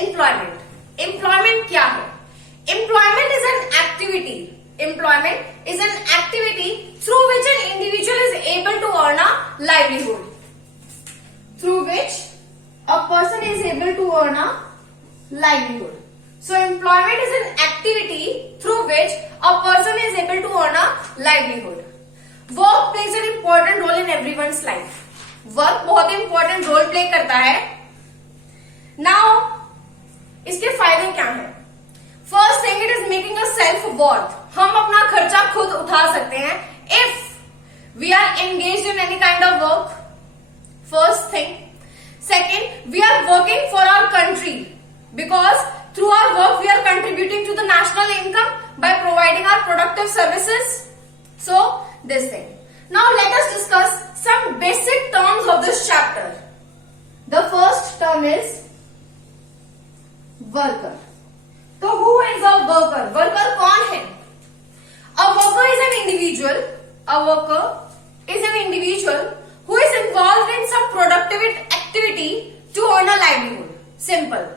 Employment. Employment क्या है? Employment is an activity. Employment is an activity through which an individual is able to earn a livelihood. Through which a person is able to earn a livelihood. So employment is an activity through which a person is able to earn a livelihood. Work plays an important role in everyone's life. Work बहुत important role play करता है. Now इसके फायदे क्या हैं? First thing, it is making a self worth. हम अपना खर्चा खुद उठा सकते हैं if we are engaged in any kind of work. First thing. Second, we are working for our country. Because through our work we are contributing to the national income by providing our productive services. So this thing. Now let us discuss some basic terms of this chapter. The first term is worker. So who is a worker? Worker कौन है? A worker is an individual. A worker is an individual who is involved in some productive activity to earn a livelihood. Simple.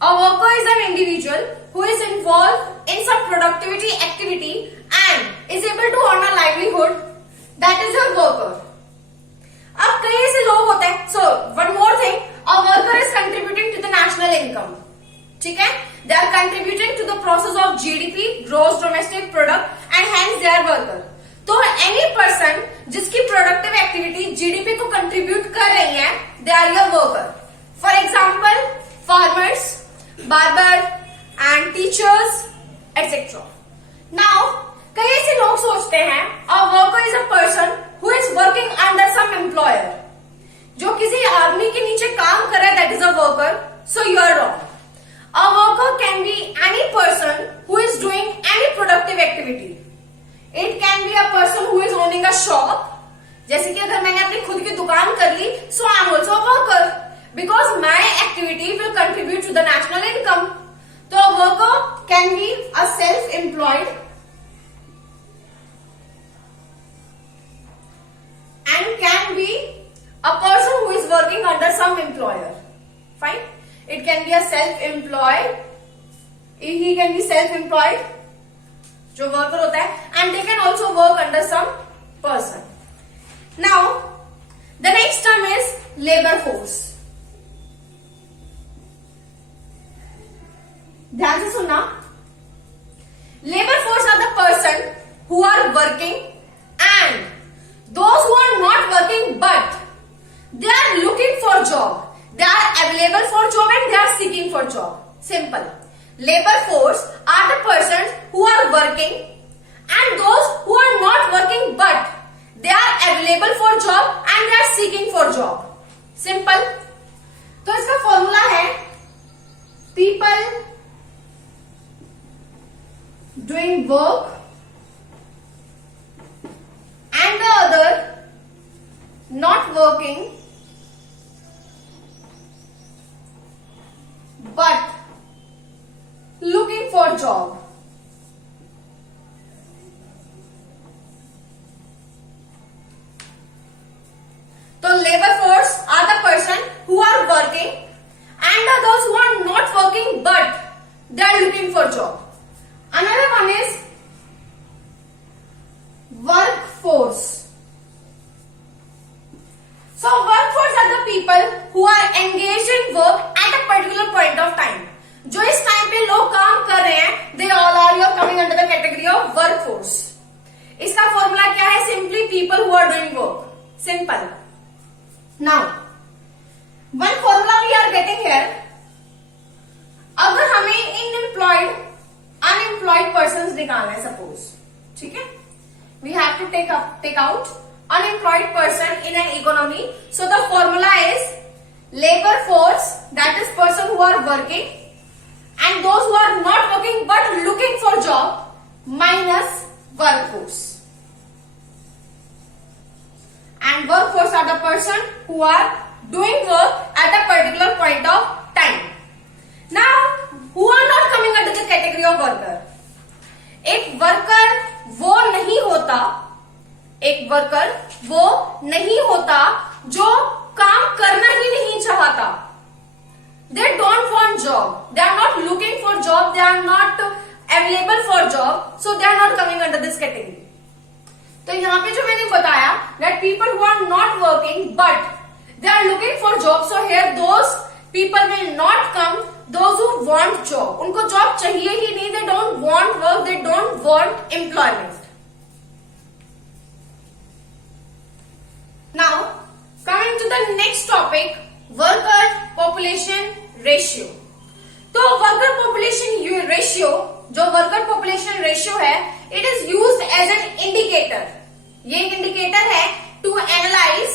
A worker is an individual who is involved in some productivity activity and is able to earn a livelihood. That is a worker. अब कई ऐसे लोग होते हैं. So one more thing, a worker is contributing to the national income. ठीक है? They are contributing to the process of GDP, gross domestic product, and hence they are worker. तो any person जिसकी productive activity GDP को contribute कर रही है, they are your worker. For example, farmers, barber and teachers etc. Now कई ऐसे लोग सोचते हैं a worker is a person who is working under some employer. जो किसी आदमी के नीचे काम कर रहा है, that is a worker. So you are wrong. A worker can be any person who is doing any productive activity. It can be a person who is owning a shop. जैसे कि अगर मैंने अपनी खुद की दुकान कर ली, so I am also a worker. Because my activity will contribute to the national income. So a worker can be a self-employed and can be a person who is working under some employer. Fine. It can be a self-employed. He can be self-employed, जो worker होता है, and they can also work under some person. Now, the next term is labor force. ध्यान से सुनना. Labor force are the person who are working and those who are not working but they are looking for job. They are available for job and they are seeking for job. Simple. Labor force are the persons who are working and those who are not working but they are available for job and they are seeking for job. Simple. तो इसका formula है people doing work and the other not working but looking for job. So labor force are the person who are working and are those who are not working but they are looking for job. Another one is workforce. So workforce are the people who are engaged in work at a particular point of time. जो इस time पे लोग काम कर रहे हैं, they all are your coming under the category of workforce. इसका formula क्या है? Simply people who are doing work. Simple. Now, one formula we are getting here. अगर हमें unemployed persons निकालना है suppose, ठीक है? We have to take out unemployed person in an economy. So the formula is labor force, that is person who are working, and those who are not working but looking for job minus workforce. And workforce are the person who are doing work at a particular point of time. Now, who are not coming under the category of worker? एक worker वो नहीं होता जो काम करना ही नहीं चाहता. They don't want job. job, they are not available for job, so they are not coming under this category. तो यहाँ पे जो मैंने बताया that people who are not working but they are looking for job, so here those people will not come. Those who want job, उनको job चाहिए ही नहीं, they don't want work, they don't want employment. Now coming to the next topic, worker population ratio. तो worker population ratio, जो worker population ratio है, it is used as an indicator. ये एक indicator है to analyse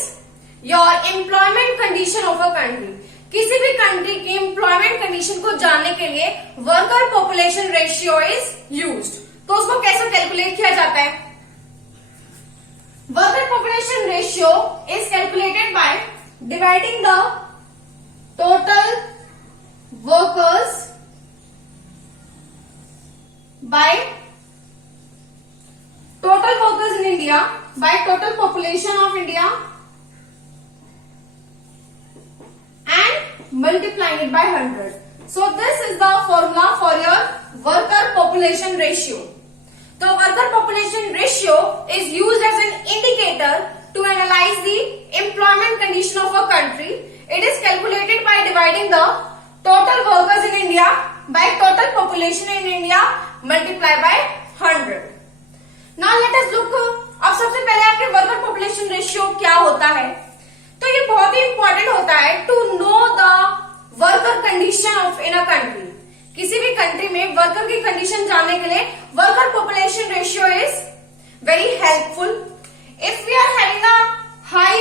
your employment condition of a country. किसी भी country की employment condition को जानने के लिए worker population ratio is used. तो उसको कैसे कैलकुलेट किया जाता है? Worker population ratio is calculated by dividing the total workers by total workers in India by total population of India and multiplying it by 100. So this is the formula for your worker population ratio. So worker population ratio is used as an indicator to analyze the employment condition of a country. It is calculated by dividing the total workers in India by total population in India multiplied by 100. Now let us look. अब सबसे पहले आपके worker population ratio क्या होता है? तो ये बहुत ही इंपॉर्टेंट होता है to know the worker condition of in a country. किसी भी कंट्री में वर्कर की कंडीशन जानने के लिए worker population ratio is very helpful. If we are having a high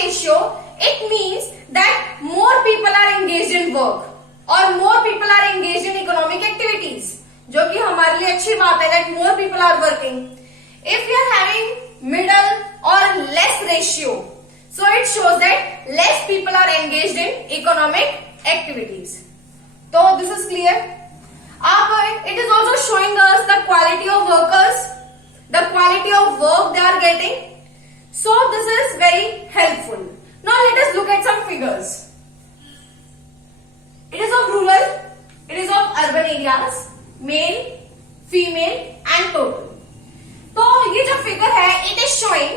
ratio, it means that more people are engaged in work or more people are engaged in economic activities, जो कि हमारे लिए अच्छी बात है. that more people are working. If we are having middle or less ratio, so it shows that less people are engaged in economic activities. So this is clear. It is also showing us the quality of workers, the quality of work they are getting. So this is very helpful. Now let us look at some figures. It is of rural, it is of urban areas, male, female and total. तो ये जो figure है, it is showing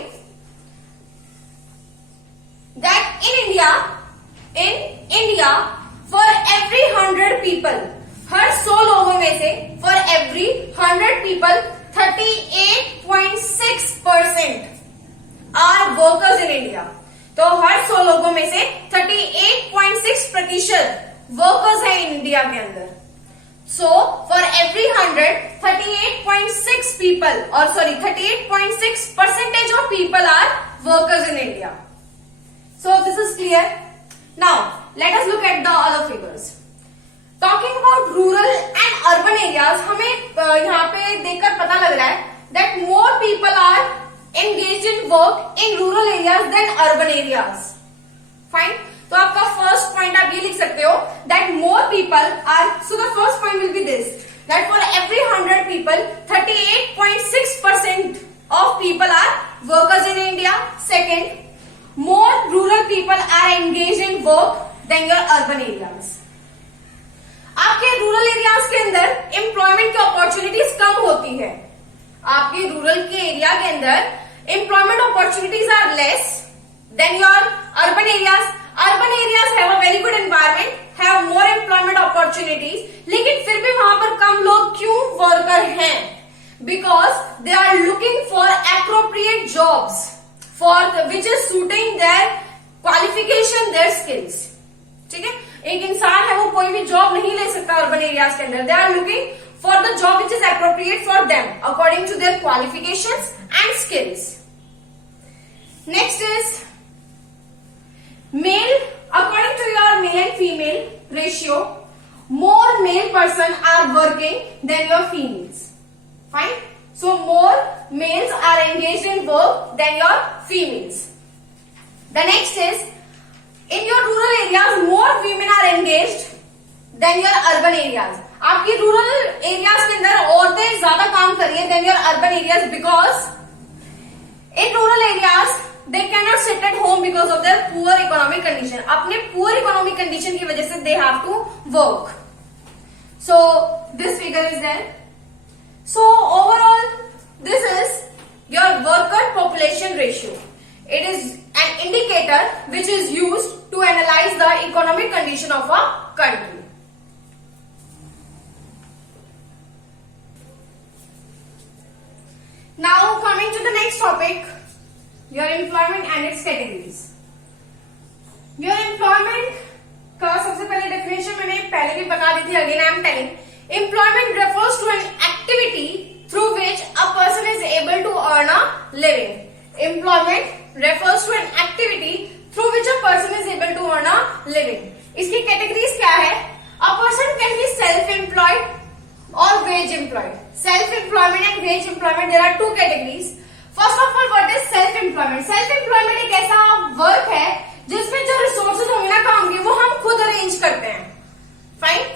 that in India for every 100 people, हर 100 लोगों में से for every 100 people 38.6% are workers in India. तो हर 100 लोगों में से 38.6% वर्कर्स है इंडिया के अंदर. So for every 100, 38.6 people, or sorry, 38.6% of people are workers in India. So this is clear. Now let us look at the other figures. Talking about rural and urban areas, हमें यहाँ पे देखकर पता लग रहा है that more people are engaged in work in rural areas than urban areas. Fine. तो आपका फर्स्ट पॉइंट आप ये लिख सकते हो that more people are, so the first point will be this, that for every 100 people 38.6% of people are workers in India. Second, more rural people are engaged in work than your urban areas. आपके rural areas के अंदर employment की opportunities कम होती है. आपके rural के area के अंदर employment opportunities are less than your urban areas. Urban areas have a very good environment, have more employment opportunities, लेकिन फिर भी वहां पर कम लोग क्यों वर्कर हैं? Because they are looking for appropriate jobs for which is suiting their qualification, their skills. ठीक है, एक इंसान है वो कोई भी जॉब नहीं ले सकता अर्बन एरियाज के अंदर. They are looking for the job which is appropriate for them according to their qualifications and skills. Next is male. According to your male and female ratio, more male person are working than your females. Fine. So more males are engaged in work than your females. The next is in your rural areas more women are engaged than your urban areas. आपकी rural areas के अंदर औरतें ज्यादा काम कर रही है than your urban areas because in rural areas they cannot sit at home because of their poor economic condition, अपने पुअर इकोनॉमिक कंडीशन की वजह से they have to work. So this figure is there. So overall this is your worker population ratio. It is an indicator which is used to analyze the economic condition of a country. Now coming to the next topic, your employment and its categories. Your employment का सबसे पहले definition मैंने पहले भी बता दी थी, again I am telling. Employment refers to an activity through which a person is able to earn a living. Employment refers to an activity through which a person is able to earn a living. इसकी categories क्या है? A person can be self-employed or wage-employed. Self-employment and wage-employment, there are two categories. First of all, what is self-employment? Self-employment एक ऐसा work है जिसमें जो resources होंगे ना काम के वो हम खुद arrange करते हैं. Fine?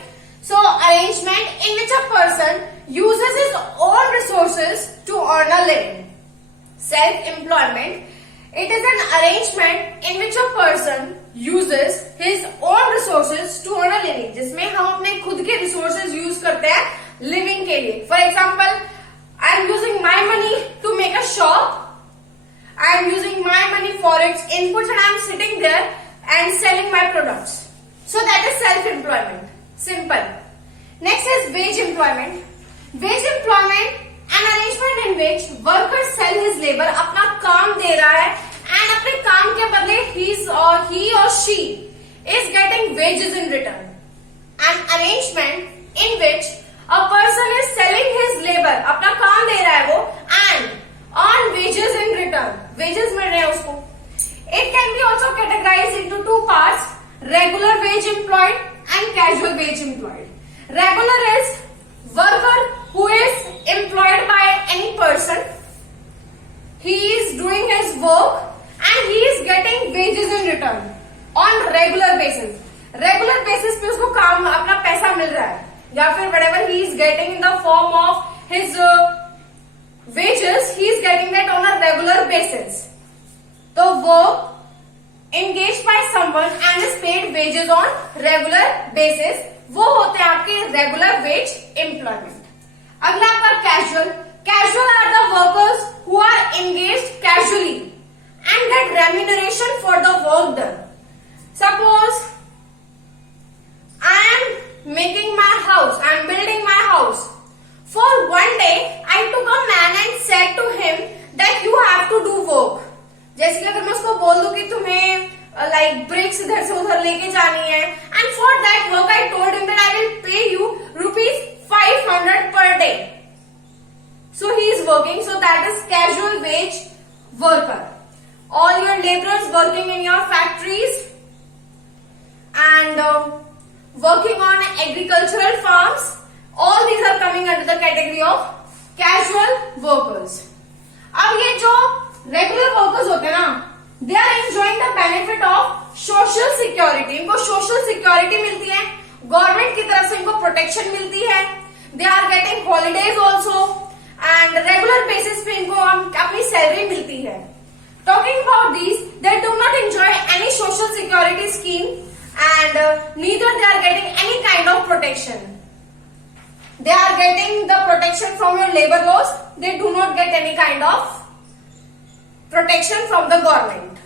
So arrangement in which a person uses his own resources to earn a living. Self-employment, it is an arrangement in which a person uses his own resources to earn a living, जिसमें हम अपने खुद के resources use करते हैं living के लिए. For example, I am using my money to make a shop. I am using my money for its inputs and I am sitting there and selling my products. So that is self-employment. Simple. Next is wage employment. Wage employment, an arrangement in which worker sell his labor, अपना काम दे रहा है and अपने काम के बदले he or she is getting wages in return. An arrangement in which a person is selling his labor, अपना काम दे रहा है वो and earn wages in return. Wages मिल रहे हैं उसको. It can be also categorized into two parts: regular wage employed and casual wage employed. Regular is worker who is employed by any person. He is doing his work and he is getting wages in return on regular basis. Regular basis पे उसको काम अपना पैसा मिल रहा है या फिर whatever he is getting in the form of his wages, he is getting that on a regular basis. तो वो engaged by someone and is paid wages on regular basis, वो होते हैं आपके रेगुलर वेज एम्प्लॉयमेंट. अगला आपका casual. Casual are the workers who are engaged casually and get remuneration for the work done. Suppose I am making my house, I am building my house. For one day I took a man and said to him that you have to do work. जैसे कि अगर मैं उसको बोल दूं कि तुम्हें like bricks इधर से उधर लेके जानी है and for that work I told him that I will pay you rupees 500 per day. So he is working, so that is casual wage worker. All your laborers working in your factories and working on agricultural farms, all these are coming under the category of casual workers. अब ये जो regular workers होते हैं ना, they are enjoying the benefit of social security. इनको social security मिलती है, government की तरफ से इनको प्रोटेक्शन मिलती है. They are getting holidays also and regular basis पे इनको अपनी सैलरी मिलती है. Talking about these, they do not enjoy any social security scheme and neither they are getting any kind of protection. They are getting the protection from your labor laws. They do not get any kind of protection from the government.